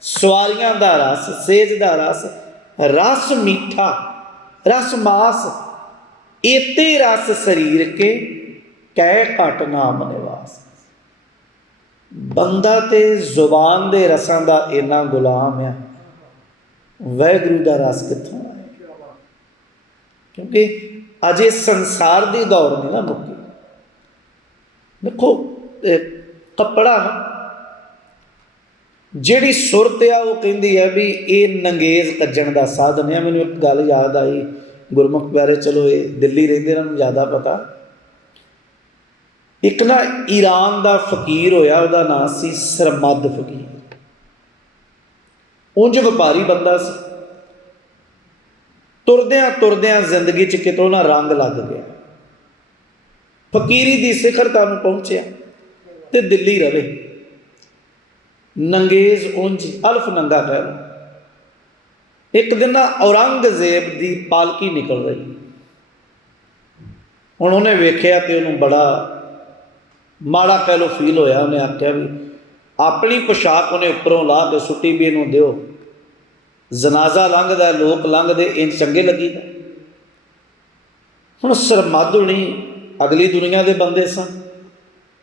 A: ਸਵਾਰੀਆਂ ਦਾ ਰਸ, ਸੇਜ ਦਾ ਰਸ ਰਸ ਮੀਠਾ, ਰਸ ਮਾਸ। ਇਤੇ ਰਸ ਸਰੀਰ ਕੇ ਕਹਿ ਘਟ ਨਾਮ ਨਿਵਾਸ। ਬੰਦਾ ਤੇ ਜ਼ੁਬਾਨ ਦੇ ਰਸਾਂ ਦਾ ਇੰਨਾ ਗੁਲਾਮ ਆ। ਵੈਗੁਰੂ ਦਾ ਰਸ ਕਿੱਥੋਂ ਆਇਆ? ਕਿਉਂਕਿ ਅਜੇ ਸੰਸਾਰ ਦੀ ਦੌੜ ਨਹੀਂ ਨਾ ਮੁੱਕੀ। ਦੇਖੋ ਕੱਪੜਾ ਜਿਹੜੀ ਸੁਰਤ ਆ ਉਹ ਕਹਿੰਦੀ ਹੈ ਵੀ ਇਹ ਨੰਗੇਜ਼ ਕੱਜਣ ਦਾ ਸਾਧਨ ਹੈ ਮੈਨੂੰ ਇੱਕ ਗੱਲ ਯਾਦ ਆਈ। ਗੁਰਮੁਖ ਪਿਆਰੇ, ਚਲੋ ਇਹ ਦਿੱਲੀ ਰਹਿੰਦੇ ਇਹਨਾਂ ਨੂੰ ਜ਼ਿਆਦਾ ਪਤਾ। ਇੱਕ ਨਾ ਈਰਾਨ ਦਾ ਫਕੀਰ ਹੋਇਆ, ਉਹਦਾ ਨਾਮ ਸੀ ਸਰਮਦ ਫਕੀਰ। ਉਂਝ ਵਪਾਰੀ ਬੰਦਾ ਸੀ। ਤੁਰਦਿਆਂ ਤੁਰਦਿਆਂ ਜ਼ਿੰਦਗੀ 'ਚ ਕਿਤੋਂ ਨਾ ਰੰਗ ਲੱਗ ਗਿਆ। ਫਕੀਰੀ ਦੀ ਸਿਖਰ ਨੂੰ ਪਹੁੰਚਿਆ ਤੇ ਦਿੱਲੀ ਰਵੇ। ਨੰਗੇਜ਼ ਉਂਝ ਅਲਫ ਨੰਗਾ ਕਹਿ ਲਓ ਇੱਕ ਦਿਨ ਨਾ ਔਰੰਗਜ਼ੇਬ ਦੀ ਪਾਲਕੀ ਨਿਕਲ ਰਹੀ। ਹੁਣ ਉਹਨੇ ਵੇਖਿਆ ਤੇ ਉਹਨੂੰ ਬੜਾ ਮਾੜਾ ਕਹਿ ਲੋ ਫੀਲ ਹੋਇਆ। ਉਹਨੇ ਆਖਿਆ ਵੀ ਆਪਣੀ ਪੋਸ਼ਾਕ ਉਹਨੇ ਉੱਪਰੋਂ ਲਾ ਕੇ ਸੁੱਟੀ ਵੀ ਇਹਨੂੰ ਦਿਓ। ਜਨਾਜ਼ਾ ਲੰਘਦਾ, ਲੋਕ ਲੰਘਦੇ, ਇੰਜ ਚੰਗੇ ਲੱਗੀਦਾ। ਹੁਣ ਸਰਮਾਦੁਣੀ ਅਗਲੀ ਦੁਨੀਆ ਦੇ ਬੰਦੇ ਸਨ।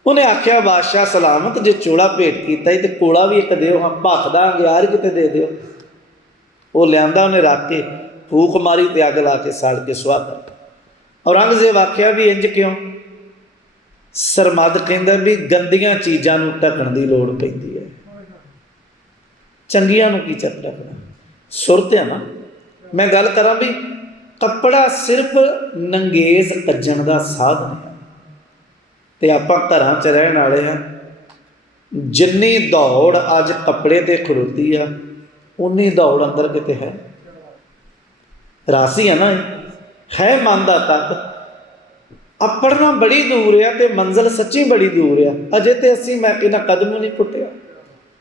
A: ਉਹਨੇ ਆਖਿਆ, ਬਾਦਸ਼ਾਹ, ਸਲਾਮਤ ਜੇ ਚੋਲਾ ਭੇਟ ਕੀਤਾ ਈ ਤੇ ਕੋਲਾ ਵੀ ਇੱਕ ਦਿਓ, ਹਾਂ ਭੱਖਦਾ ਅੰਗਿਆਰ ਕਿਤੇ ਦੇ ਦਿਓ। ਉਹ ਲਿਆਂਦਾ, ਉਹਨੇ ਰੱਖ ਕੇ ਫੂਕ ਮਾਰੀ ਤੇ ਅੱਗ ਲਾ ਕੇ ਸੜ ਕੇ ਸੁਆਹ ਕਰ ਔਰੰਗਜ਼ੇਬ ਆਖਿਆ ਵੀ, ਇੰਜ ਕਿਉਂ? ਸਰਮਦ ਕਹਿੰਦਾ ਵੀ, ਗੰਦੀਆਂ ਚੀਜ਼ਾਂ ਨੂੰ ਢੱਕਣ ਦੀ ਲੋੜ ਪੈਂਦੀ ਹੈ। ਚੰਗੀਆਂ ਨੂੰ ਕੀ ਚੱਕ ਢੱਕਣਾ? ਸੁਰਤ ਹੈ ਨਾ? ਮੈਂ ਗੱਲ ਕਰਾਂ ਵੀ ਕੱਪੜਾ ਸਿਰਫ ਨੰਗੇਜ਼ ਕੱਜਣ ਦਾ ਸਾਧਨ ਹੈ। ਤੇ ਆਪਾਂ ਘਰਾਂ 'ਚ ਰਹਿਣ ਵਾਲੇ ਹਾਂ। ਜਿੰਨੀ ਦੌੜ ਅੱਜ ਕੱਪੜੇ ਤੇ ਖੜੋਤੀ ਆ, ਉਨੀ ਦੌੜ ਅੰਦਰ ਕਿਤੇ ਹੈ। ਰਾਸੀ ਹੈ ਨਾ ਹੈ ਮਨ ਦਾ ਤੱਕ ਆਪੜਨਾ ਬੜੀ ਦੂਰ ਆ ਤੇ ਮੰਜ਼ਲ ਸੱਚੀ ਬੜੀ ਦੂਰ ਆ। ਅਜੇ ਤੇ ਅਸੀਂ ਮੈਂ ਕਿਹਾ ਕਦਮ ਨਹੀਂ ਪੁੱਟਿਆ।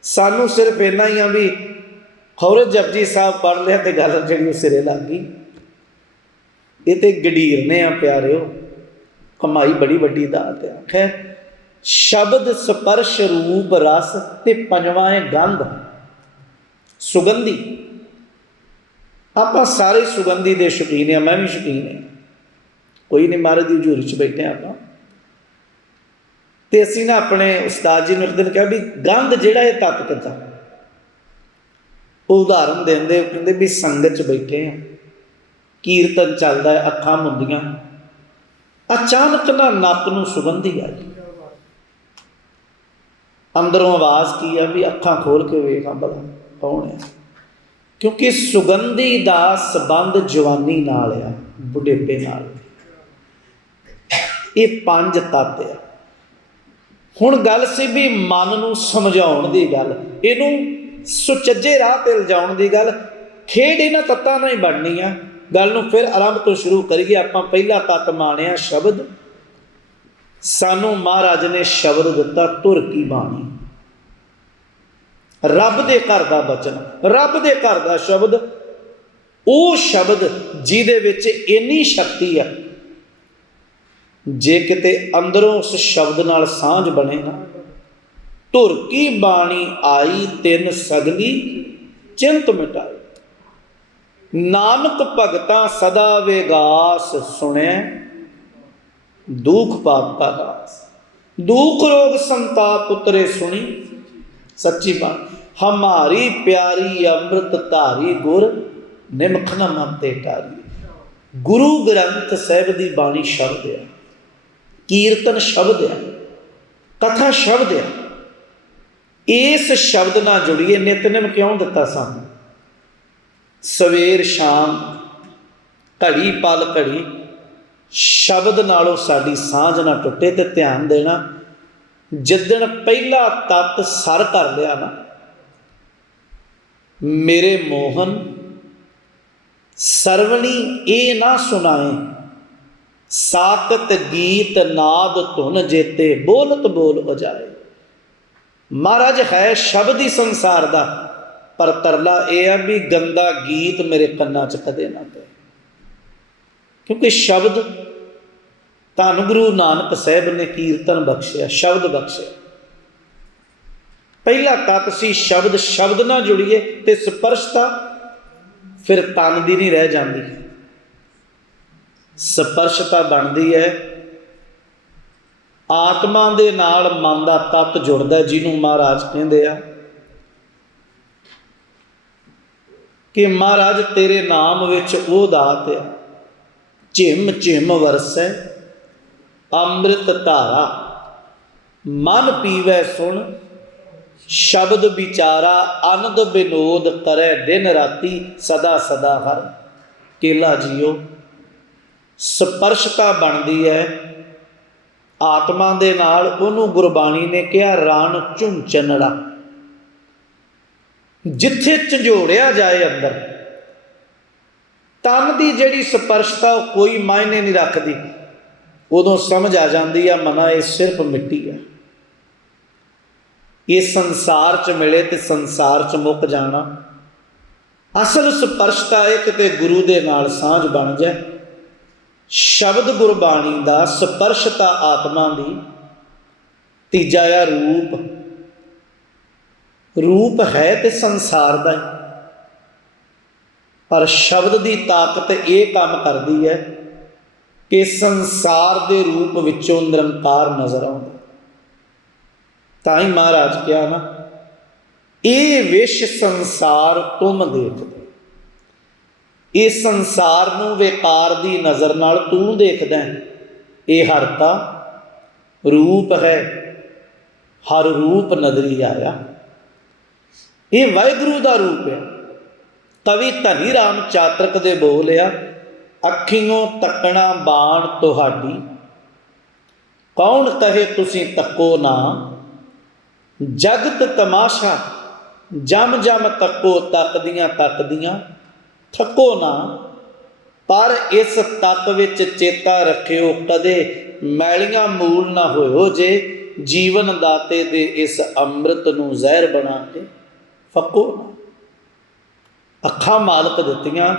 A: ਸਾਨੂੰ ਸਿਰਫ ਇੰਨਾ ਹੀ ਆ ਵੀ ਖੌਰੇ ਜਪਜੀ ਸਾਹਿਬ ਪੜ੍ਹ ਲਿਆ ਤੇ ਗੱਲ ਜਿਹੜੀ ਉਹ ਸਿਰੇ ਲੱਗ ਗਈ। ਇਹ ਤੇ ਗਡੀਰ ਨੇ ਆ ਪਿਆਰਿਓ। ਕਮਾਈ ਬੜੀ ਵੱਡੀ ਦਾਤ ਆ ਖੈਰ ਸ਼ਬਦ ਸਪਰਸ਼ ਰੂਪ ਰਸ ਤੇ ਪੰਜਵਾਂ ਹੈ ਗੰਧ। ਸੁਗੰਧੀ। ਆਪਾਂ ਸਾਰੇ ਸੁਗੰਧੀ ਦੇ ਸ਼ੌਕੀਨ ਆ ਮੈਂ ਵੀ ਸ਼ੌਕੀਨ ਹਾਂ। ਕੋਈ ਨਹੀਂ ਮਹਾਰਾਜ ਦੀ ਹਜ਼ੂਰੀ 'ਚ ਬੈਠੇ ਹਾਂ ਆਪਾਂ। ਤੇ ਅਸੀਂ ਨਾ ਆਪਣੇ ਉਸਤਾਦ ਜੀ ਨੂੰ ਇੱਕ ਦਿਨ ਕਿਹਾ ਵੀ ਗੰਧ ਜਿਹੜਾ ਇਹ ਤੱਤ ਕਿੱਦਾਂ ਉਹ ਉਦਾਹਰਨ ਦਿੰਦੇ, ਉਹ ਕਹਿੰਦੇ ਵੀ ਸੰਗਤ 'ਚ ਬੈਠੇ ਆ ਕੀਰਤਨ ਚੱਲਦਾ ਹੈ, ਅੱਖਾਂ ਮੁੰਦੀਆਂ। ਅਚਾਨਕ ਨਾ ਨੱਕ ਨੂੰ ਸੁਗੰਧੀ ਆ ਅੰਦਰੋਂ ਆਵਾਜ਼ ਕੀ ਆ ਵੀ ਅੱਖਾਂ ਖੋਲ ਕੇ ਵੇਖਾਂ ਭਲਾ ਕੌਣ ਹੈ। ਕਿਉਂਕਿ ਸੁਗੰਧੀ ਦਾ ਸਬੰਧ ਜਵਾਨੀ ਨਾਲ ਆ, ਬੁਢੇਪੇ ਨਾਲ। ਇਹ ਪੰਜ ਤੱਤ ਆ। ਹੁਣ ਗੱਲ ਸੀ ਵੀ ਮਨ ਨੂੰ ਸਮਝਾਉਣ ਦੀ ਗੱਲ, ਇਹਨੂੰ ਸੁਚੱਜੇ ਰਾਹ ਤੇ ਲਿਜਾਉਣ ਦੀ ਗੱਲ। ਖੇਡ ਇਹਨਾਂ ਤੱਤਾਂ ਨਾਲ ਹੀ ਬਣਨੀ ਆ। ਗੱਲ ਨੂੰ ਫਿਰ ਆਰੰਭ ਤੋਂ ਸ਼ੁਰੂ ਕਰੀਏ, ਆਪਾਂ ਪਹਿਲਾ ਤੱਤ ਮਾਣਿਆ ਸ਼ਬਦ। ਸਾਨੂੰ ਮਹਾਰਾਜ ਨੇ ਸ਼ਬਦ ਦਿੱਤਾ, ਤੁਰ ਕੀ ਬਾਣੀ। ਰੱਬ ਦੇ ਘਰ ਦਾ ਬਚਨ, ਰੱਬ ਦੇ ਘਰ ਦਾ ਸ਼ਬਦ। ਉਹ ਸ਼ਬਦ ਜਿਹਦੇ ਵਿੱਚ ਇੰਨੀ ਸ਼ਕਤੀ ਆ, ਜੇ ਕਿਤੇ ਅੰਦਰੋਂ ਉਸ ਸ਼ਬਦ ਨਾਲ ਸਾਂਝ ਬਣੇ ਨਾ। ਧੁਰ ਕੀ ਬਾਣੀ ਆਈ ਤਿੰਨ ਸਗਲੀ, ਚਿੰਤ ਮਿਟਾਈ। ਨਾਨਕ ਭਗਤਾਂ ਸਦਾ ਵੇਗਾਸ ਸੁਣਿਆ ਦੁਖ ਪਾਪ ਕਾ ਨਾਸ ਦੁਖ ਰੋਗ ਸੰਤਾਪ ਉਤਰੇ ਸੁਣੀ। ਸੱਚੀ ਬਾਤ ਹਮਾਰੀ ਪਿਆਰੀ ਅੰਮ੍ਰਿਤ ਧਾਰੀ ਗੁਰ ਨਿਮਖ ਨ ਮਤੇ ਟਾਰੀ। ਗੁਰੂ ਗ੍ਰੰਥ ਸਾਹਿਬ ਦੀ ਬਾਣੀ ਸ਼ਬਦ ਹੈ ਕੀਰਤਨ ਸ਼ਬਦ ਹੈ ਕਥਾ ਸ਼ਬਦ ਹੈ ਇਸ ਸ਼ਬਦ ਨਾਲ ਜੁੜੀਏ ਨਿਤਨੇਮ ਕਿਉਂ ਦਿੱਤਾ ਸਾਨੂੰ? ਸਵੇਰ ਸ਼ਾਮ ਘੜੀ ਪਲ ਘੜੀ ਸ਼ਬਦ ਨਾਲੋਂ ਸਾਡੀ ਸਾਂਝ ਨਾ ਟੁੱਟੇ ਤੇ ਧਿਆਨ ਦੇਣਾ। ਜਿੱਦਣ ਪਹਿਲਾ ਤਤ ਸਰ ਕਰ ਲਿਆ ਨਾ, ਮੇਰੇ ਮੋਹਨ, ਸਰਵਣੀ ਇਹ ਨਾ ਸੁਣਾਏ ਸਾਕਤ ਗੀਤ ਨਾਦ ਧੁਨ ਜੇਤੇ ਬੋਲਤ ਬੋਲ ਹੋ ਜਾਏ ਮਹਾਰਾਜ ਹੈ ਸ਼ਬਦ ਹੀ ਸੰਸਾਰ ਦਾ। ਪਰ ਤਰਲਾ ਇਹ ਆ ਵੀ ਗੰਦਾ ਗੀਤ ਮੇਰੇ ਕੰਨਾਂ 'ਚ ਕਦੇ ਨਾ ਪਏ। ਕਿਉਂਕਿ ਸ਼ਬਦ, ਧੰਨ ਗੁਰੂ ਨਾਨਕ ਸਾਹਿਬ ਨੇ ਕੀਰਤਨ ਬਖਸ਼ਿਆ, ਸ਼ਬਦ ਬਖਸ਼ਿਆ। ਪਹਿਲਾ ਤਤ ਸੀ ਸ਼ਬਦ ਸ਼ਬਦ ਨਾਲ ਜੁੜੀਏ ਤੇ ਸਪਰਸ਼ਤਾ ਫਿਰ ਤਨ ਦੀ ਨਹੀਂ ਰਹਿ ਜਾਂਦੀ। ਸਪਰਸ਼ਤਾ ਬਣਦੀ ਹੈ। ਆਤਮਾ ਦੇ ਨਾਲ ਮਨ ਦਾ ਤਤ ਜੁੜਦਾ ਜਿਹਨੂੰ ਮਹਾਰਾਜ ਕਹਿੰਦੇ ਆ ਕਿ ਮਹਾਰਾਜ ਤੇਰੇ ਨਾਮ ਵਿੱਚ ਉਹ ਦਾਤ ਹੈ। ਝਿਮ ਝਿਮ ਵਰਸੈ, ਅੰਮ੍ਰਿਤ ਧਾਰਾ। ਮਨ ਪੀਵੈ ਸੁਣ, ਸ਼ਬਦ ਵਿਚਾਰਾ, ਆਨੰਦ ਬਿਨੋਦ ਕਰੈ ਦਿਨ ਰਾਤੀ, ਸਦਾ ਸਦਾ ਹਰ। ਕੇਲਾ ਜੀਓ ਸਪਰਸ਼ਤਾ ਬਣਦੀ ਹੈ ਆਤਮਾ ਦੇ ਨਾਲ ਉਹਨੂੰ ਗੁਰਬਾਣੀ ਨੇ ਕਿਹਾ ਰਾਣ ਝੁੰਚਨੜਾ ਜਿੱਥੇ ਝੰਜੋੜਿਆ ਜਾਏ ਅੰਦਰ, ਤਨ ਦੀ ਜਿਹੜੀ ਸਪਰਸ਼ਤਾ ਉਹ ਕੋਈ ਮਾਇਨੇ ਨਹੀਂ ਰੱਖਦੀ। ਉਦੋਂ ਸਮਝ ਆ ਜਾਂਦੀ ਆ, ਮਨਾ ਇਹ ਸਿਰਫ ਮਿੱਟੀ ਆ। ਇਹ ਸੰਸਾਰ ਚ ਮਿਲੇ ਤੇ ਸੰਸਾਰ ਚ ਮੁੱਕ ਜਾਣਾ। ਅਸਲ ਸਪਰਸ਼ਤਾ ਇਹ ਕਿਤੇ ਗੁਰੂ ਦੇ ਨਾਲ ਸਾਂਝ ਬਣ ਜਾਏ। ਸ਼ਬਦ ਗੁਰਬਾਣੀ ਦਾ ਸਪਰਸ਼ਤਾ ਆਤਮਾ ਦੀ ਤੀਜਾ ਆ ਰੂਪ। ਰੂਪ ਹੈ ਤੇ ਸੰਸਾਰ ਦਾ ਹੀ। ਪਰ ਸ਼ਬਦ ਦੀ ਤਾਕਤ ਇਹ ਕੰਮ ਕਰਦੀ ਹੈ ਕਿ ਸੰਸਾਰ ਦੇ ਰੂਪ ਵਿੱਚੋਂ ਨਿਰੰਕਾਰ ਨਜ਼ਰ ਆਉਂਦਾ ਤਾਂ ਹੀ ਮਹਾਰਾਜ ਕਿਹਾ ਨਾ, ਇਹ ਵਿਸ਼ ਸੰਸਾਰ ਤੁਮ ਦੇਖਦੇ। ਇਹ ਸੰਸਾਰ ਨੂੰ ਵਿਕਾਰ ਦੀ ਨਜ਼ਰ ਨਾਲ ਤੂੰ ਦੇਖਦਾ ਇਹ ਹਰਤਾ ਰੂਪ ਹੈ, ਹਰ ਰੂਪ ਨਜ਼ਰੀ ਆਇਆ। ਇਹ ਵਾਹਿਗੁਰੂ ਦਾ ਰੂਪ ਹੈ। ਕਵੀ ਧਨੀ ਰਾਮ ਚਾਤਰਕ ਦੇ ਬੋਲਿਆ ਅੱਖੀਆਂ ਤੱਕਣਾ ਬਾਣ ਤੁਹਾਡੀ। ਕੌਣ ਕਹੇ ਤੁਸੀਂ ਤੱਕੋ ਨਾ? ਜਗਤ ਤਮਾਸ਼ਾ, ਜਮ ਜਮ ਤੱਕੋ ਤੱਕਦੀਆਂ ਤੱਕਦੀਆਂ, ਥੱਕੋ ਨਾ। ਪਰ ਇਸ ਤੱਕ ਵਿੱਚ ਚੇਤਾ ਰੱਖਿਓ, ਕਦੇ ਮੈਲੀਆਂ ਮੂਲ ਨਾ ਹੋਇਓ ਜੇ ਜੀਵਨ ਦਾਤੇ ਦੇ ਇਸ ਅੰਮ੍ਰਿਤ ਨੂੰ ਜ਼ਹਿਰ ਬਣਾ ਕੇ। ਫੱਕੋ ਅੱਖਾਂ ਮਾਲਕ ਦਿੱਤੀਆਂ,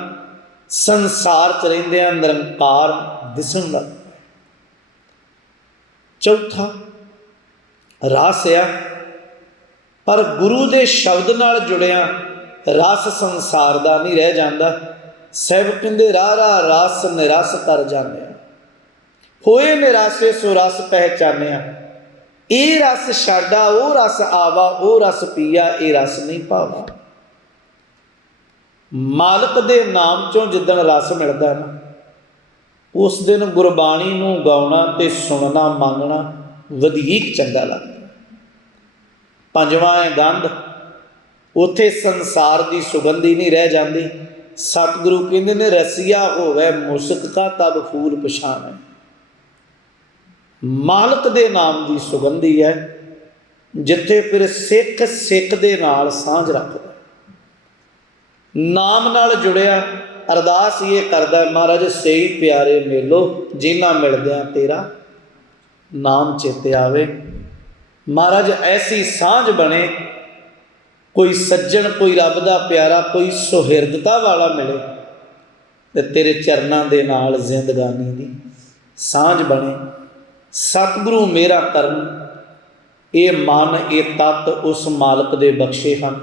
A: ਸੰਸਾਰ ਚ ਰਹਿੰਦਿਆਂ ਨਿਰੰਕਾਰ ਦਿਸਣ ਲੱਗ ਚੌਥਾ, ਰਸ ਆ। ਪਰ ਗੁਰੂ ਦੇ ਸ਼ਬਦ ਨਾਲ ਜੁੜਿਆ ਰਸ ਸੰਸਾਰ ਦਾ ਨਹੀਂ ਰਹਿ ਜਾਂਦਾ। ਸਹਿਬ ਕਹਿੰਦੇ, ਰਾਹ ਰਾਹ, ਰਸ, ਨਿਰਸ ਕਰ ਜਾਂਦੇ ਹੋਏ ਨਿਰਾਸੇ, ਸੋ ਰਸ ਪਹਿਚਾਨਿਆ। ਇਹ ਰਸ ਛਾਡਾ ਉਹ ਰਸ ਆਵਾ, ਉਹ ਰਸ ਪੀਆ, ਇਹ ਰਸ ਨਹੀਂ ਪਾਵਾ। ਮਾਲਕ ਦੇ ਨਾਮ ਚੋਂ ਜਿੱਦਣ ਰਸ ਮਿਲਦਾ ਨਾ, ਉਸ ਦਿਨ ਗੁਰਬਾਣੀ ਨੂੰ ਗਾਉਣਾ ਤੇ ਸੁਣਨਾ, ਮੰਗਣਾ ਵਧੀਕ ਚੰਗਾ ਲੱਗਦਾ। ਪੰਜਵਾਂ ਹੈ ਗੰਧ, ਉਥੇ ਸੰਸਾਰ ਦੀ ਸੁਗੰਧੀ ਨਹੀਂ ਰਹਿ ਜਾਂਦੀ। ਸਤਿਗੁਰੂ ਕਹਿੰਦੇ ਨੇ, ਰਸੀਆ ਹੋਵੇ ਮੁਸਕ ਕਾ, ਤਬ ਫੂਲ ਪਛਾਣੈ ਮਾਲਕ ਦੇ ਨਾਮ ਦੀ ਸੁਗੰਧੀ ਹੈ ਜਿੱਥੇ ਫਿਰ ਸਿੱਖ ਸਿੱਖ ਦੇ ਨਾਲ ਸਾਂਝ ਰੱਖਦਾ ਨਾਮ ਨਾਲ ਜੁੜਿਆ ਅਰਦਾਸ ਇਹ ਕਰਦਾ ਹੈ, ਮਹਾਰਾਜ ਸਹੀ ਪਿਆਰੇ ਮੇਲੋ ਜਿਨ੍ਹਾਂ ਮਿਲਦਿਆਂ ਤੇਰਾ ਨਾਮ ਚੇਤੇ ਆਵੇ। ਮਹਾਰਾਜ ਐਸੀ ਸਾਂਝ ਬਣੇ ਕੋਈ ਸੱਜਣ ਕੋਈ ਰੱਬ ਦਾ ਪਿਆਰਾ ਕੋਈ ਸੁਹਿਰਦਤਾ ਵਾਲਾ ਮਿਲੇ ਤੇ ਤੇਰੇ ਚਰਨਾਂ ਦੇ ਨਾਲ ਜ਼ਿੰਦਗਾਨੀ ਦੀ ਸਾਂਝ ਬਣੇ। ਸਤਿਗੁਰੂ ਮੇਰਾ ਕਰਮ ਇਹ ਮਨ, ਇਹ ਤਤ ਉਸ ਮਾਲਕ ਦੇ ਬਖਸ਼ੇ ਹਨ।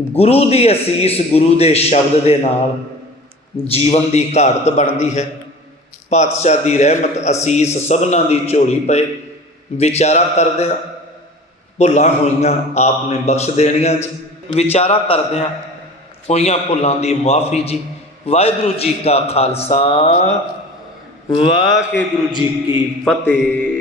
A: ਗੁਰੂ ਦੀ ਅਸੀਸ ਗੁਰੂ ਦੇ ਸ਼ਬਦ ਦੇ ਨਾਲ ਜੀਵਨ ਦੀ ਘਾੜਤ ਬਣਦੀ ਹੈ। ਪਾਤਸ਼ਾਹ ਦੀ ਰਹਿਮਤ ਅਸੀਸ ਸਭਨਾਂ ਦੀ ਝੋਲੀ ਪਏ, ਵਿਚਾਰਾ ਕਰਦਿਆਂ ਭੁੱਲਾਂ ਹੋਈਆਂ ਆਪ ਨੇ ਬਖਸ਼ ਦੇਣੀਆਂ ਜੀ। ਵਿਚਾਰਾ ਕਰਦਿਆਂ ਹੋਈਆਂ ਭੁੱਲਾਂ ਦੀ ਮੁਆਫੀ ਜੀ। ਵਾਹਿਗੁਰੂ ਜੀ ਕਾ ਖਾਲਸਾ। ਵਾਹਿਗੁਰੂ ਜੀ ਕੀ ਫਤਿਹ।